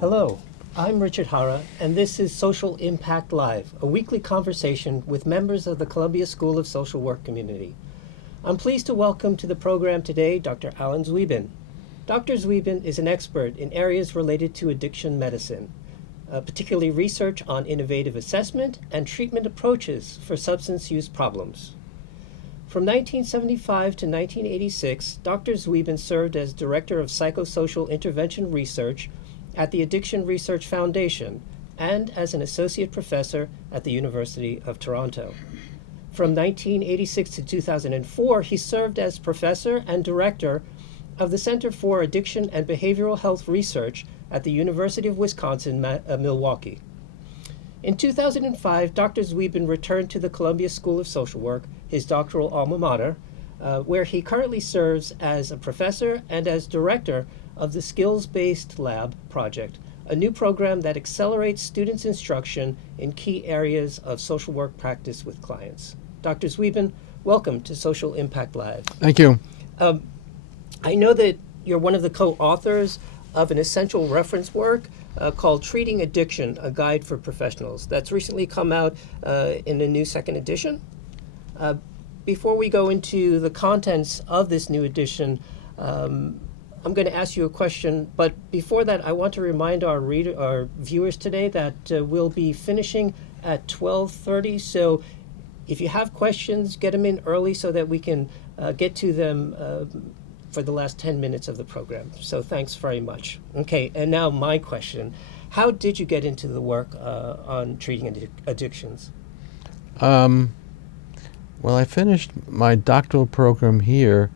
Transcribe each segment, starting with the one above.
Hello, I'm Richard Hara, and this is Social Impact Live, a weekly conversation with members of the Columbia School of Social Work community. I'm pleased to welcome to the program today Dr. Allen Zweben. Dr. Zweben is an expert in areas related to addiction medicine, particularly research on innovative assessment and treatment approaches for substance use problems. From 1975 to 1986, Dr. Zweben served as Director of Psychosocial Intervention Research at the Addiction Research Foundation and as an Associate Professor at the University of Toronto. From 1986 to 2004, he served as Professor and Director of the Center for Addiction and Behavioral Health Research at the University of Wisconsin-Milwaukee. In 2005, Dr. Zweben returned to the Columbia School of Social Work, his doctoral alma mater, where he currently serves as a professor and as director of the Skills-Based Lab project, a new program that accelerates students' instruction in key areas of social work practice with clients. Dr. Zweben, welcome to Social Impact Live. Thank you. I know that you're one of the co-authors of an essential reference work called Treating Addiction, A Guide for Professionals. That's recently come out in the new second edition. Before we go into the contents of this new edition, I'm going to ask you a question, but before that, I want to remind our viewers today that we'll be finishing at 12:30. So if you have questions, get them in early so that we can get to them for the last 10 minutes of the program. So thanks very much. Okay, and now my question. How did you get into the work on treating addictions? Well, I finished my doctoral program here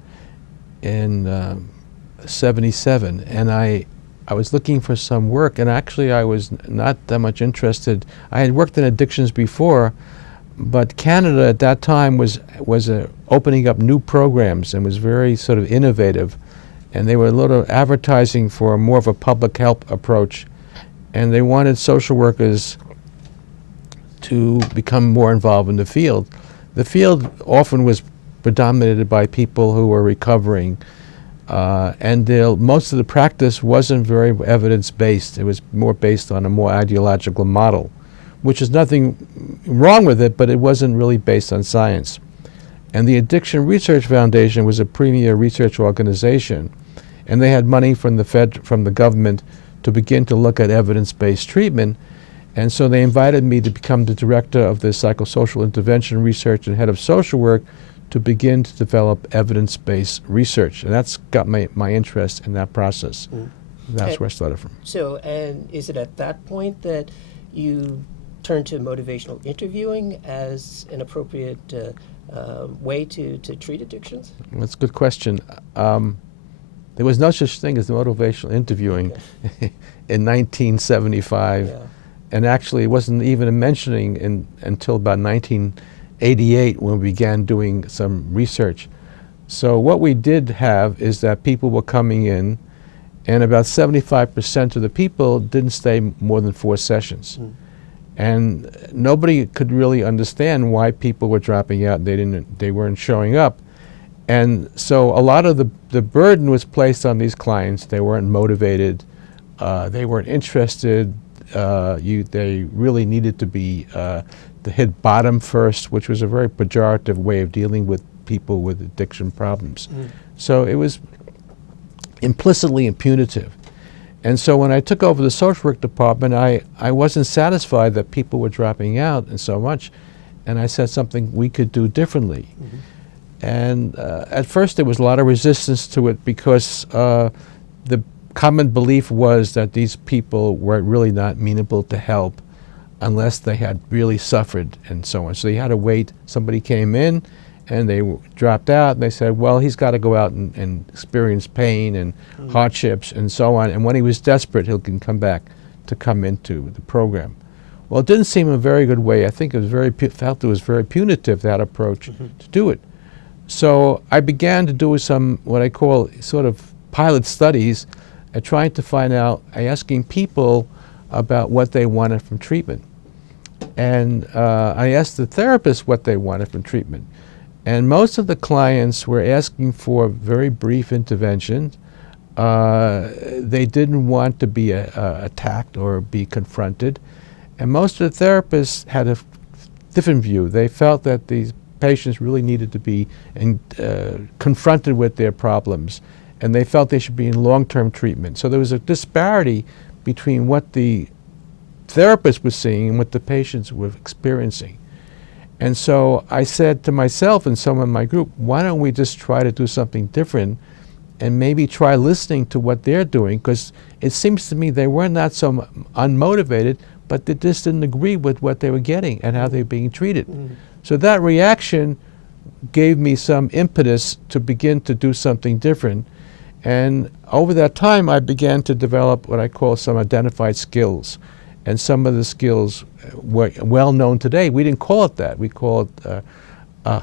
in 77, and I was looking for some work, and actually I was not that much interested. I had worked in addictions before, but Canada at that time was opening up new programs and was very sort of innovative, and they were a little advertising for more of a public health approach, and they wanted social workers to become more involved in the field. The field often was predominated by people who were recovering, and most of the practice wasn't very evidence-based. It was more based on a more ideological model, which is nothing wrong with it, but it wasn't really based on science. And the Addiction Research Foundation was a premier research organization, and they had money from the government to begin to look at evidence-based treatment. And so they invited me to become the director of the psychosocial intervention research and head of social work to begin to develop evidence-based research. And that's got my interest in that process. That's where I started from. So, and is it at that point that you turned to motivational interviewing as an appropriate way to treat addictions? That's a good question. There was no such thing as motivational interviewing in 1975. Yeah. And actually, it wasn't even a mentioning until about 1988 when we began doing some research. So what we did have is that people were coming in, and about 75% of the people didn't stay more than 4 sessions. And nobody could really understand why people were dropping out. They weren't showing up. And so a lot of the burden was placed on these clients. They weren't motivated. They weren't interested. They really needed to be to hit bottom first, which was a very pejorative way of dealing with people with addiction problems. So it was implicitly punitive. And so when I took over the social work department, I wasn't satisfied that people were dropping out and so much, and I said something we could do differently. And at first there was a lot of resistance to it because the common belief was that these people were really not amenable to help unless they had really suffered and so on. So you had to wait. Somebody came in and they dropped out, and they said, well, he's got to go out and experience pain and hardships and so on, and when he was desperate, he can come back to come into the program. Well, it didn't seem a very good way. I think it was felt it was very punitive, that approach, to do it. So I began to do some, what I call sort of pilot studies, trying to find out, asking people about what they wanted from treatment. And I asked the therapists what they wanted from treatment. And most of the clients were asking for very brief interventions, They didn't want to be attacked or be confronted. And most of the therapists had a different view. They felt that these patients really needed to be confronted with their problems, and they felt they should be in long-term treatment. So there was a disparity between what the therapist was seeing and what the patients were experiencing. And so I said to myself and some in my group, why don't we just try to do something different and maybe try listening to what they're doing? Because it seems to me they were not so unmotivated, but they just didn't agree with what they were getting and how they were being treated. So that reaction gave me some impetus to begin to do something different. And over that time, I began to develop what I call some identified skills. And some of the skills were well known today. We didn't call it that. We called it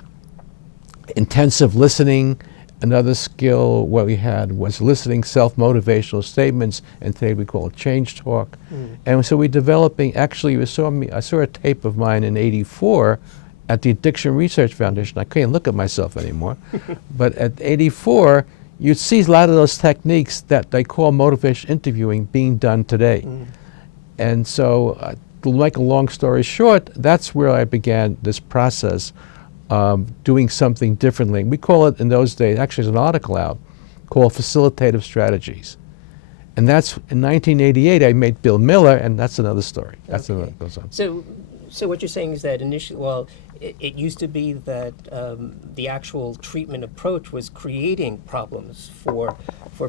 intensive listening. Another skill what we had was listening, self-motivational statements, and today we call it change talk. And so we're developing, actually I saw a tape of mine in '84 at the Addiction Research Foundation. I can't look at myself anymore. But at '84, you'd see a lot of those techniques that they call motivational interviewing being done today. And so, to make a long story short, that's where I began this process of doing something differently. We call it in those days, actually there's an article out called Facilitative Strategies. And that's, in 1988, I met Bill Miller, and that's another story. That's another goes on. So what you're saying is that initially, well, it used to be that the actual treatment approach was creating problems for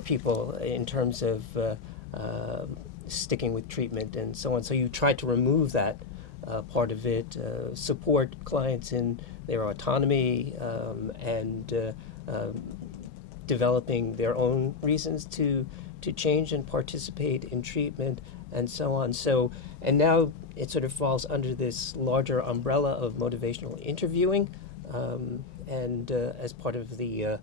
people in terms of sticking with treatment and so on. So you tried to remove that part of it, support clients in their autonomy and developing their own reasons to change and participate in treatment and so on. So, and now it sort of falls under this larger umbrella of motivational interviewing and as part of the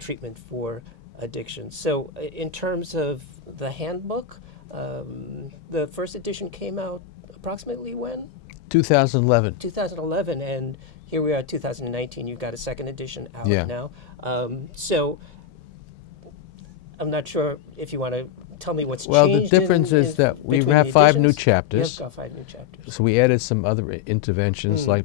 treatment for addiction. So in terms of the handbook, the first edition came out approximately when? 2011. 2011, and here we are 2019. You've got a second edition out now. So I'm not sure if you want to tell me what's changed. Well, the difference is that we have 5 new chapters. You've got 5 new chapters. So we added some other interventions like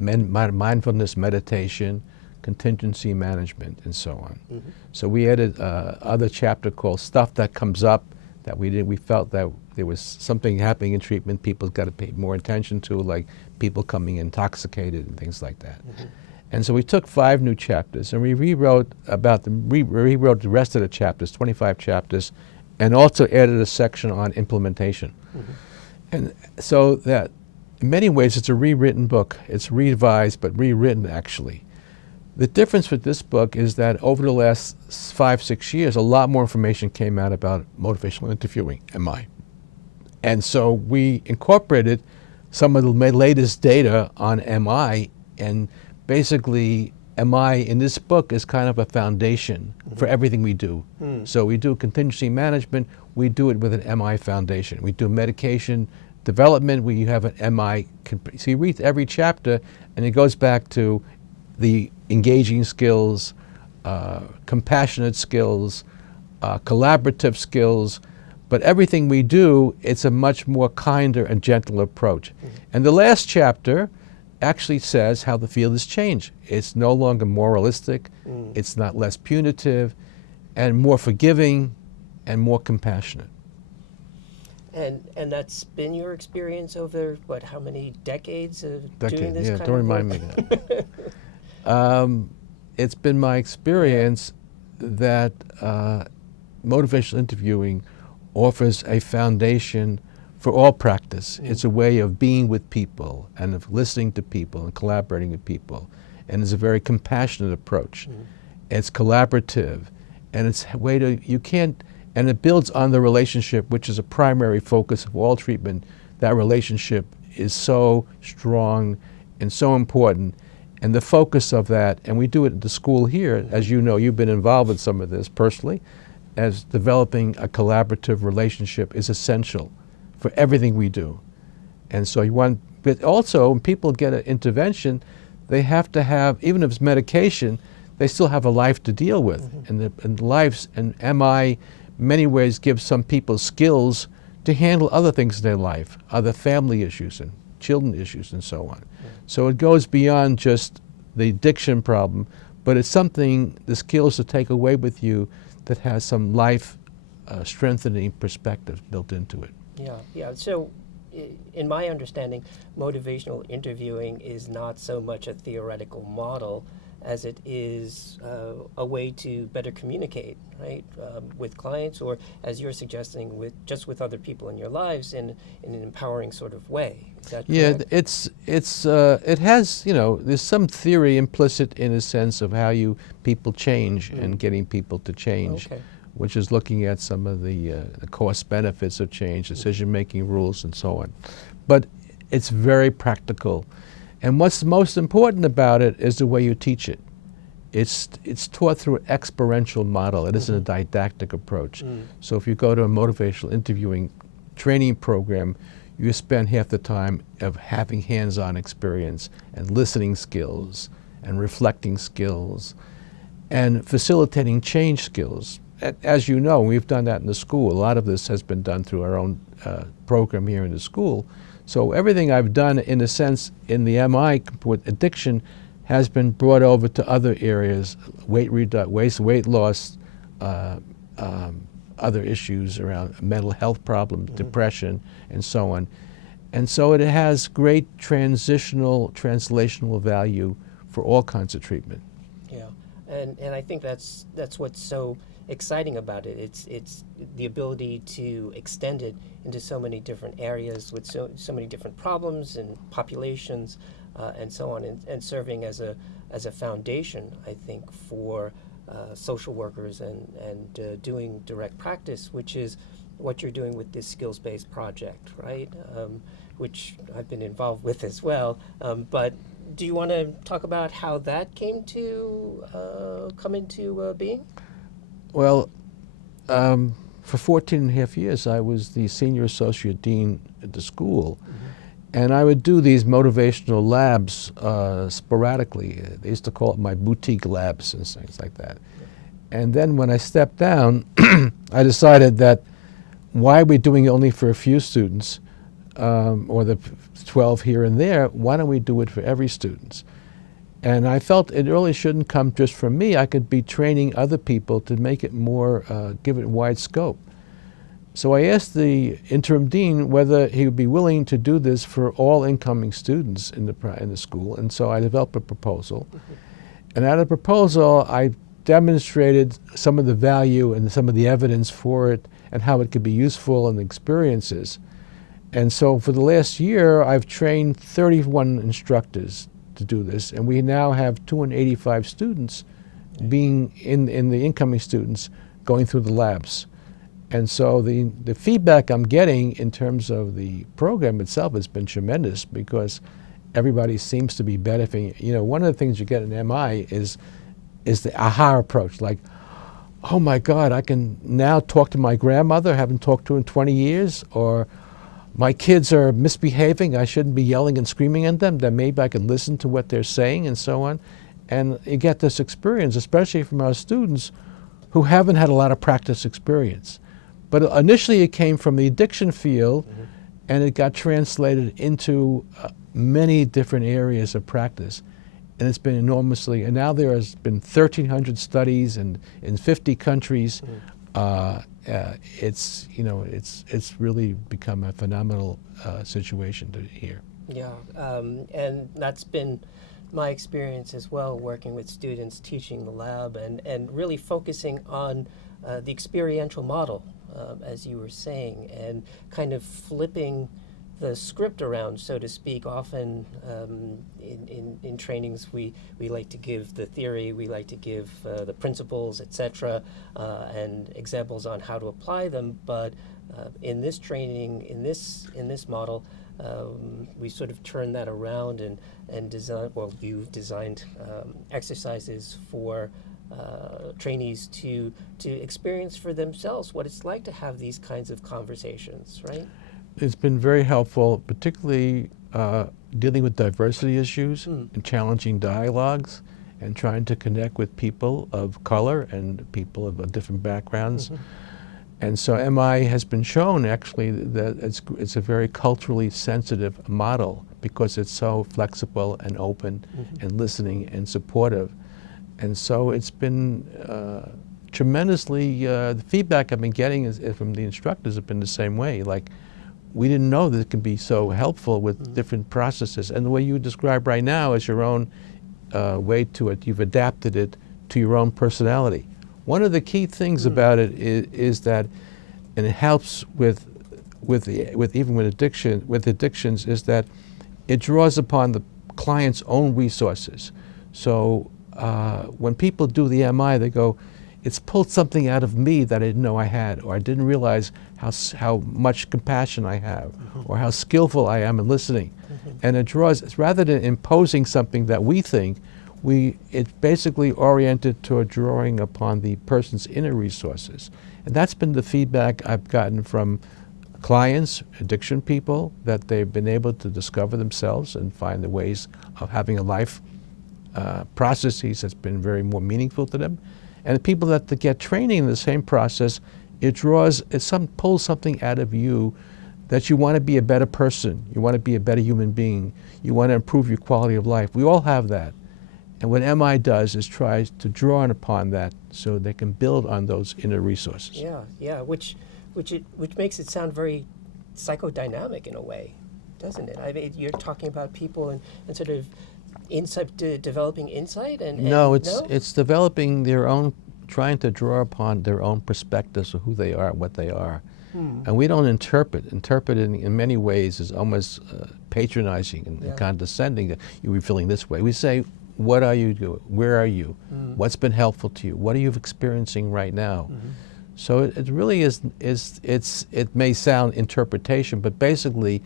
mindfulness meditation, contingency management, and so on. So we added other chapter called Stuff That Comes Up that we felt that there was something happening in treatment people got to pay more attention to, like people coming intoxicated and things like that. And so we took 5 new chapters and we rewrote the rest of the chapters, 25 chapters, and also added a section on implementation. And so that in many ways it's a rewritten book. It's revised but rewritten actually. The difference with this book is that over the last 5-6 years, a lot more information came out about motivational interviewing, MI. And so we incorporated some of the latest data on MI, and basically MI in this book is kind of a foundation for everything we do. So we do contingency management, we do it with an MI foundation. We do medication development, we have an MI. So you read every chapter and it goes back to the engaging skills, compassionate skills, collaborative skills, but everything we do, it's a much more kinder and gentler approach. And the last chapter actually says how the field has changed. It's no longer moralistic, it's not less punitive, and more forgiving and more compassionate. And that's been your experience over, what, how many decades of doing this kind of work? Don't remind me of that. It's been my experience that motivational interviewing offers a foundation for all practice. It's a way of being with people and of listening to people and collaborating with people. And it's a very compassionate approach. It's collaborative, and it's a way to, and it builds on the relationship, which is a primary focus of all treatment. That relationship is so strong and so important. And the focus of that, and we do it at the school here, as you know, you've been involved with some of this personally, as developing a collaborative relationship is essential for everything we do. And so you want, but also when people get an intervention, they have to have, even if it's medication, they still have a life to deal with, and MI, many ways, gives some people skills to handle other things in their life, other family issues and children issues and so on. So it goes beyond just the addiction problem, but it's something, the skills to take away with you that has some life strengthening perspective built into it. Yeah. So in my understanding, motivational interviewing is not so much a theoretical model as it is a way to better communicate, right, with clients, or as you're suggesting, with other people in your lives in an empowering sort of way. Is that correct? Yeah, it has, there's some theory implicit in a sense of how people change and getting people to change, which is looking at some of the cost benefits of change, decision-making rules, and so on. But it's very practical. And what's most important about it is the way you teach it. It's taught through an experiential model. It isn't a didactic approach. So if you go to a motivational interviewing training program, you spend half the time of having hands-on experience and listening skills and reflecting skills and facilitating change skills. As you know, we've done that in the school. A lot of this has been done through our own program here in the school. So everything I've done, in a sense, in the MI with addiction has been brought over to other areas, weight loss, other issues around mental health problems, depression, and so on. And so it has great translational value for all kinds of treatment. Yeah, and I think that's what's so exciting about it. It's the ability to extend it into so many different areas with so many different problems and populations and so on, and serving as a foundation, I think, for social workers and doing direct practice, which is what you're doing with this skills-based project, right? Which I've been involved with as well. But do you want to talk about how that came to come into being? Well, for 14 and a half years, I was the senior associate dean at the school, and I would do these motivational labs sporadically. They used to call it my boutique labs and things like that. And then when I stepped down, I decided that why are we doing it only for a few students, or the 12 here and there? Why don't we do it for every student? And I felt it really shouldn't come just from me. I could be training other people to make it more, give it wide scope. So I asked the interim dean whether he would be willing to do this for all incoming students in the school. And so I developed a proposal. And out of the proposal, I demonstrated some of the value and some of the evidence for it and how it could be useful and the experiences. And so for the last year, I've trained 31 instructors to do this, and we now have 285 students being in the incoming students going through the labs. And so the feedback I'm getting in terms of the program itself has been tremendous, because everybody seems to be benefiting. One of the things you get in MI is the aha approach, like, oh my God, I can now talk to my grandmother, haven't talked to her in 20 years, or my kids are misbehaving, I shouldn't be yelling and screaming at them, then maybe I can listen to what they're saying and so on. And you get this experience, especially from our students who haven't had a lot of practice experience. But initially it came from the addiction field, and it got translated into many different areas of practice. And it's been enormously, and now there has been 1,300 studies in 50 countries. It's really become a phenomenal situation to hear. Yeah, and that's been my experience as well, working with students, teaching the lab, and really focusing on the experiential model, as you were saying, and kind of flipping the script around, so to speak. Often in trainings we like to give the theory, we like to give the principles, etc., and examples on how to apply them. But in this training, in this model, we sort of turn that around and design. Well, you've designed exercises for trainees to experience for themselves what it's like to have these kinds of conversations, right? It's been very helpful, particularly dealing with diversity issues and challenging dialogues and trying to connect with people of color and people of different backgrounds. And so MI has been shown actually that it's a very culturally sensitive model because it's so flexible and open and listening and supportive. And so it's been tremendously, the feedback I've been getting is from the instructors have been the same way. Like, we didn't know that it can be so helpful with different processes. And the way you describe right now is your own way to it. You've adapted it to your own personality. One of the key things about it is that, and it helps with addictions, is that it draws upon the client's own resources. So when people do the MI, they go, it's pulled something out of me that I didn't know I had, or I didn't realize how much compassion I have, or how skillful I am in listening. And it draws, rather than imposing something that we think, it's basically oriented toward drawing upon the person's inner resources. And that's been the feedback I've gotten from clients, addiction people, that they've been able to discover themselves and find the ways of having a life processes that's been very more meaningful to them. And the people that get training in the same process, pulls something out of you that you want to be a better person, you want to be a better human being, you want to improve your quality of life. We all have that. And what MI does is tries to draw upon that so they can build on those inner resources. Yeah, which makes it sound very psychodynamic in a way, doesn't it? I mean, you're talking about people and sort of developing insight and it's developing their own, trying to draw upon their own perspectives of who they are and what they are. And we don't interpret in many ways is almost patronizing and condescending, that you were feeling this way. We say, what are you doing? Where are you? What's been helpful to you? What are you experiencing right now? So it really is, it may sound interpretation, but basically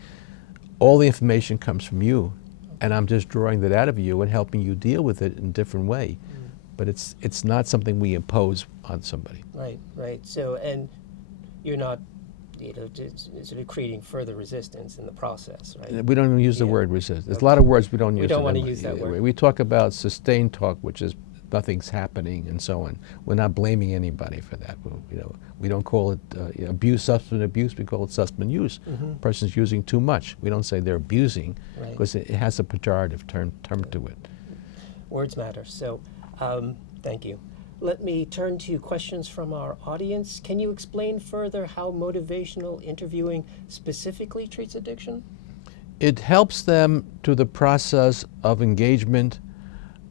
all the information comes from you, and I'm just drawing that out of you and helping you deal with it in a different way. But it's not something we impose on somebody. Right. So, and you're not, sort of creating further resistance in the process, right? We don't even use the word resist. There's a lot of words we don't use. We don't want to use that word. We talk about sustained talk, which is nothing's happening and so on. We're not blaming anybody for that. We don't call it abuse, substance abuse. We call it substance use. Person's using too much. We don't say they're abusing, because it has a pejorative term to it. Words matter. So, thank you. Let me turn to questions from our audience. Can you explain further how motivational interviewing specifically treats addiction? It helps them to the process of engagement.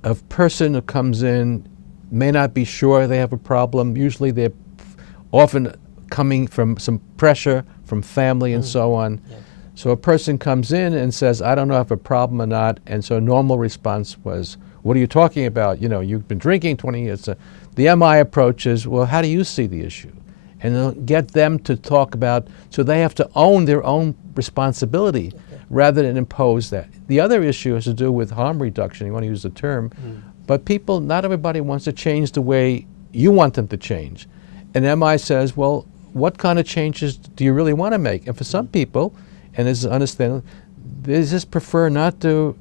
A person who comes in may not be sure they have a problem. Usually they're often coming from some pressure from family and so on. So a person comes in and says, I don't know if I have a problem or not. And so a normal response was, what are you talking about? You've been drinking 20 years. The MI approach is, well, how do you see the issue? And they'll get them to talk about, so they have to own their own responsibility rather than impose that. The other issue has to do with harm reduction. You want to use the term. But not everybody wants to change the way you want them to change. And MI says, well, what kind of changes do you really want to make? And for some people, and this is understandable, they just prefer not to,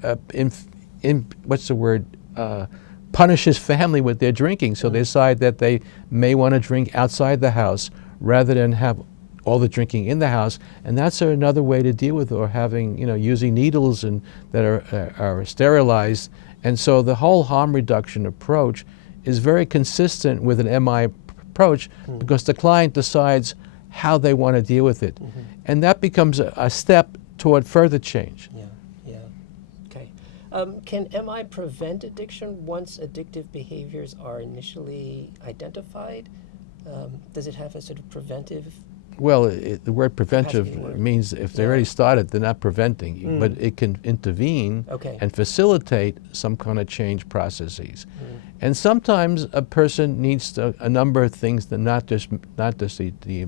punish his family with their drinking. So they decide that they may want to drink outside the house rather than have all the drinking in the house. And that's another way to deal with it, or having, using needles that are sterilized. And so the whole harm reduction approach is very consistent with an MI approach, because the client decides how they want to deal with it. And that becomes a step toward further change. Okay. Can MI prevent addiction once addictive behaviors are initially identified? Does it have a sort of preventive? Well, the word preventive means if they already started, they're not preventing, but it can intervene and facilitate some kind of change processes. And sometimes a person needs a number of things, that not just the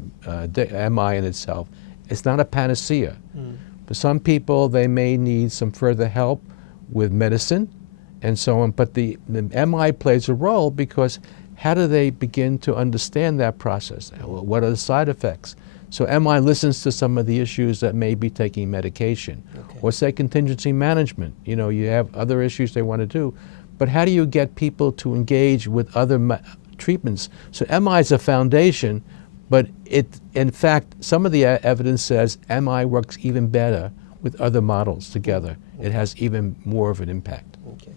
MI in itself. It's not a panacea. For some people, they may need some further help with medicine and so on, but the MI plays a role, because how do they begin to understand that process? What are the side effects? So MI listens to some of the issues that may be taking medication, or say contingency management. You have other issues they want to do, but how do you get people to engage with other treatments? So MI is a foundation, but in fact, some of the evidence says MI works even better with other models together. It has even more of an impact. Okay.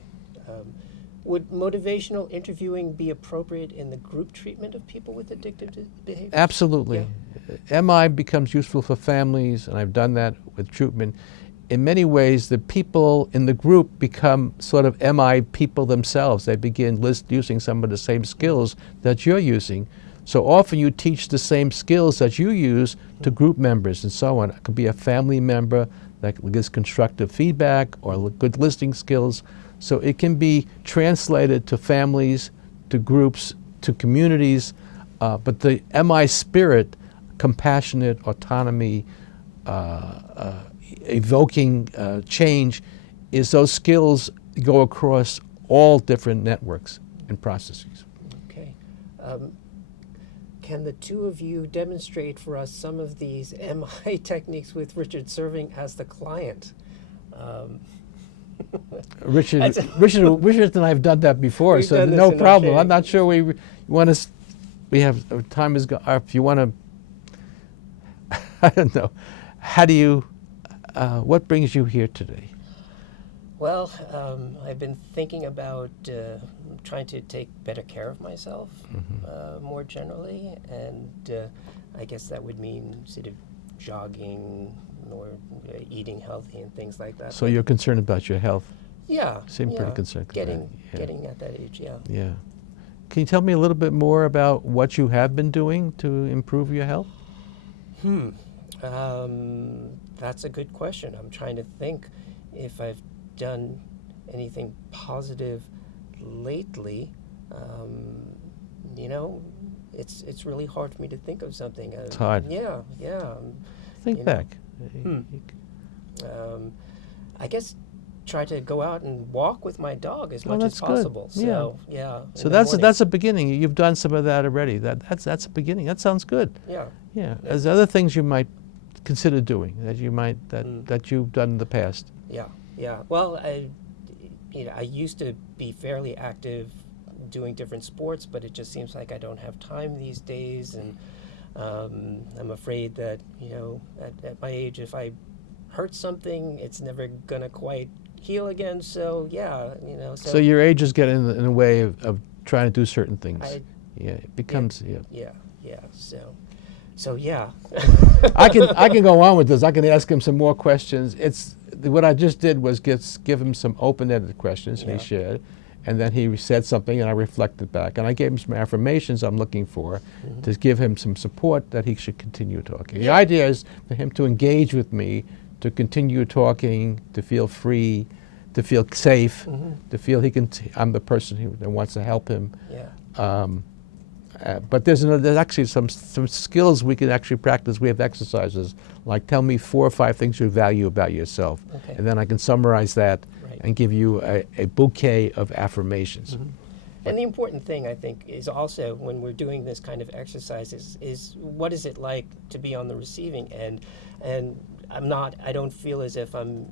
Would motivational interviewing be appropriate in the group treatment of people with addictive behaviors? Absolutely. Yeah. MI becomes useful for families, and I've done that with treatment. In many ways, the people in the group become sort of MI people themselves. They begin using some of the same skills that you're using. So often you teach the same skills that you use to group members and so on. It could be a family member that gives constructive feedback or good listening skills. So it can be translated to families, to groups, to communities, but the MI spirit, compassionate, autonomy, evoking change, is those skills go across all different networks and processes. Okay. Can the two of you demonstrate for us some of these MI techniques with Richard serving as the client? Richard and I have done that before, We've so done this no in problem. our I'm not sure we want to. We have time is gone. If you want to, I don't know. How do you? What brings you here today? Well, I've been thinking about trying to take better care of myself more generally, and I guess that would mean sort of jogging or eating healthy and things like that. So you're concerned about your health? Yeah. Seem pretty concerned. Getting at that age, yeah. Yeah. Can you tell me a little bit more about what you have been doing to improve your health? That's a good question. I'm trying to think if I've done anything positive lately. You know, it's really hard for me to think of something. It's hard. Yeah. Think back. I guess try to go out and walk with my dog as much as that's good. possible. So yeah. So that's a beginning. You've done some of that already. That's a beginning. That sounds good. Yeah. Yeah. There's other things you might consider doing that you've done in the past. Yeah. Well, I used to be fairly active doing different sports, but it just seems like I don't have time these days, and I'm afraid that at my age, if I hurt something, it's never gonna quite heal again. So yeah, So your age is getting in the way of trying to do certain things. It becomes Yeah. So yeah. I can go on with this. I can ask him some more questions. What I just did was give him some open-ended questions, and he shared, and then he said something, and I reflected back, and I gave him some affirmations I'm looking for to give him some support that he should continue talking. The idea is for him to engage with me, to continue talking, to feel free, to feel safe, to feel I'm the person that wants to help him. But there's actually some skills we can actually practice. We have exercises like tell me 4 or 5 things you value about yourself, and then I can summarize that and give you a bouquet of affirmations. And the important thing, I think, is also when we're doing this kind of exercises is what is it like to be on the receiving end? And I don't feel as if I'm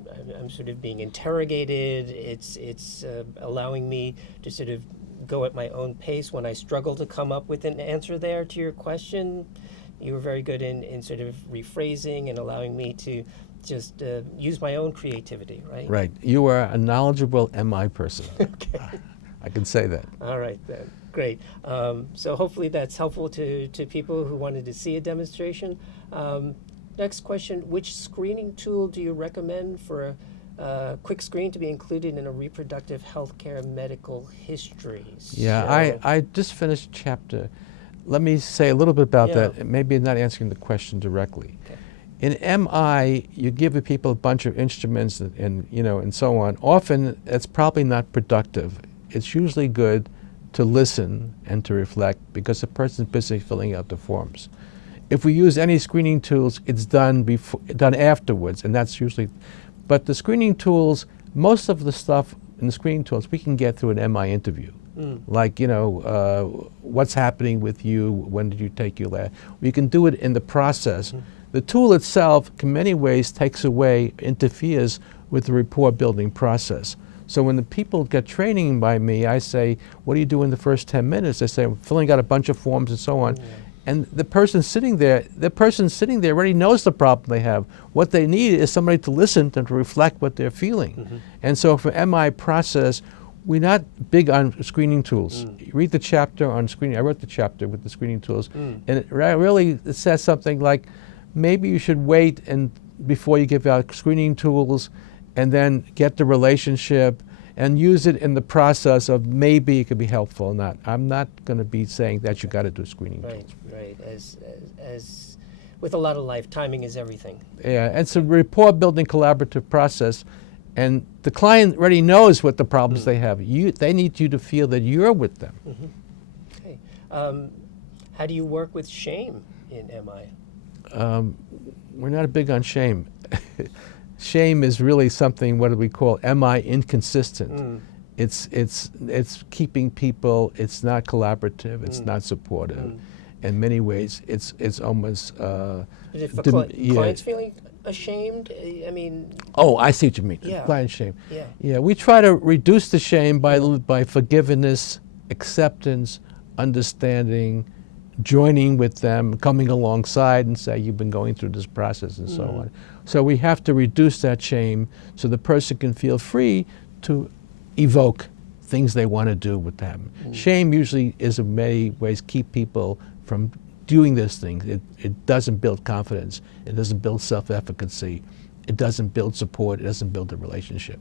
sort of being interrogated. It's allowing me to sort of go at my own pace. When I struggle to come up with an answer there to your question, you were very good in sort of rephrasing and allowing me to just use my own creativity, right? Right. You are a knowledgeable MI person. Okay. I can say that. All right, then. Great. So hopefully that's helpful to people who wanted to see a demonstration. Next question, which screening tool do you recommend for a quick screen to be included in a reproductive healthcare medical history? I just finished chapter. Let me say a little bit about that. Maybe not answering the question directly. Okay. In MI, you give the people a bunch of instruments and so on. Often, it's probably not productive. It's usually good to listen and to reflect because the person's busy filling out the forms. If we use any screening tools, it's done afterwards, and that's usually. But the screening tools, most of the stuff in the screening tools, we can get through an MI interview. Like, what's happening with you? When did you take your last? We can do it in the process. The tool itself, in many ways, takes away, interferes with the rapport building process. So when the people get training by me, I say, what do you do in the first 10 minutes? They say, I'm filling out a bunch of forms and so on. Yeah. And the person sitting there already knows the problem they have. What they need is somebody to listen and to reflect what they're feeling. And so for MI process, we're not big on screening tools. You read the chapter on screening. I wrote the chapter with the screening tools. And it says something like, maybe you should wait before you give out screening tools, and then get the relationship and use it in the process of maybe it could be helpful or not. I'm not going to be saying that you got to do screening tools. Right. As with a lot of life, timing is everything. Yeah, and it's a rapport building collaborative process, and the client already knows what the problems they have. They need you to feel that you're with them. Okay. How do you work with shame in MI? We're not big on shame. Shame is really something, what do we call, MI inconsistent. It's keeping people, it's not collaborative, it's not supportive. In many ways, it's almost... Is it for clients feeling ashamed? I mean... Oh, I see what you mean. Yeah. Client shame. Yeah. Yeah, we try to reduce the shame by forgiveness, acceptance, understanding, joining with them, coming alongside and say, you've been going through this process and so on. So we have to reduce that shame so the person can feel free to evoke things they want to do with them. Shame usually is in many ways keep people from doing these things. It doesn't build confidence. It doesn't build self-efficacy. It doesn't build support. It doesn't build a relationship.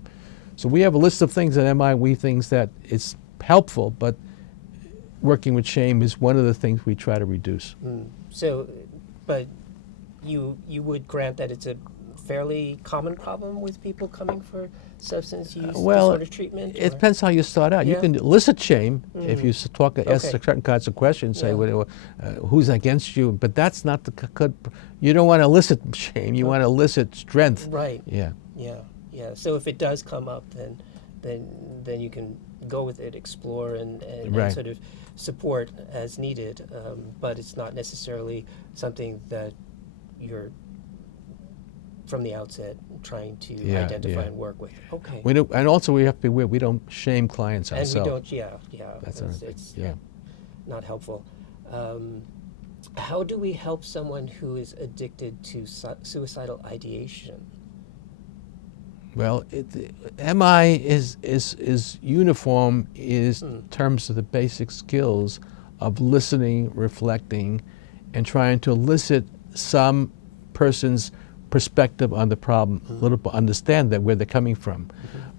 So we have a list of things at MI, we think that it's helpful, but working with shame is one of the things we try to reduce. So, but you would grant that it's a fairly common problem with people coming for substance use disorder treatment? It depends how you start out. Yeah. You can elicit shame if you ask certain kinds of questions, say, who's against you? But that's not you don't want to elicit shame, you want to elicit strength. Right. Yeah. So if it does come up, then you can go with it, explore, and sort of support as needed, but it's not necessarily something that you're from the outset trying to identify and work with. Okay. We don't, and also we have to be aware we don't shame clients ourselves. And we don't, it's not helpful. How do we help someone who is addicted to suicidal ideation? Well, MI is uniform in terms of the basic skills of listening, reflecting, and trying to elicit some person's perspective on the problem, a little bit, understand that where they're coming from.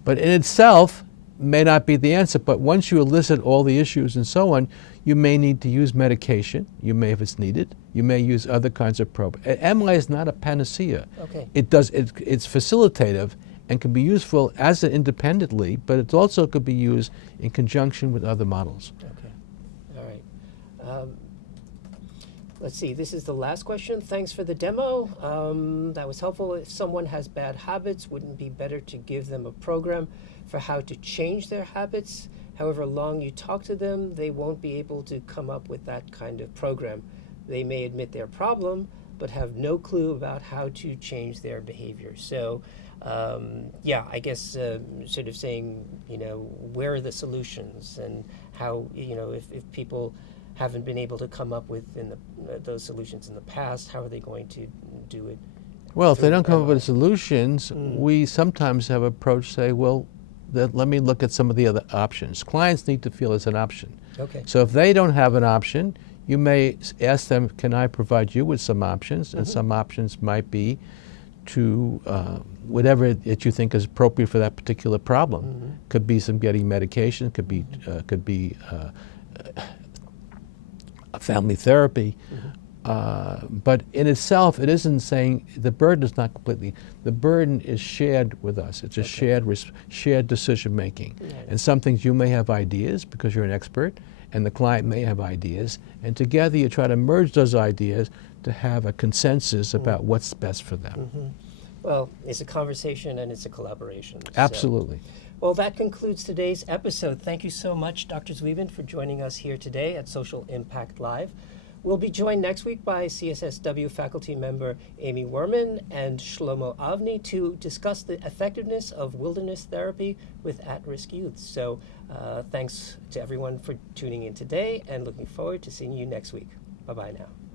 But in itself may not be the answer, but once you elicit all the issues and so on, you may need to use medication, you may if it's needed, you may use other kinds of MI is not a panacea. Okay. It's facilitative and can be useful as independently, but it also could be used in conjunction with other models. Okay, all right. Let's see, this is the last question. Thanks for the demo. That was helpful. If someone has bad habits, wouldn't it be better to give them a program for how to change their habits? However long you talk to them, they won't be able to come up with that kind of program. They may admit their problem, but have no clue about how to change their behavior. So, I guess sort of saying, where are the solutions and how, if people haven't been able to come up with those solutions in the past, how are they going to do it? Well, if they don't come up with solutions, we sometimes have approach say, well, let me look at some of the other options. Clients need to feel it's an option. Okay. So if they don't have an option, you may ask them, can I provide you with some options? And some options might be to whatever that you think is appropriate for that particular problem. Could be some getting medication, could be family therapy. But in itself, it isn't saying the burden is not completely. The burden is shared with us. It's a shared decision making. And some things you may have ideas because you're an expert, and the client may have ideas, and together you try to merge those ideas to have a consensus about what's best for them. Well, it's a conversation and it's a collaboration. Absolutely. Well, that concludes today's episode. Thank you so much, Dr. Zweben, for joining us here today at Social Impact Live. We'll be joined next week by CSSW faculty member Amy Werman and Shlomo Avni to discuss the effectiveness of wilderness therapy with at-risk youth. So thanks to everyone for tuning in today, and looking forward to seeing you next week. Bye-bye now.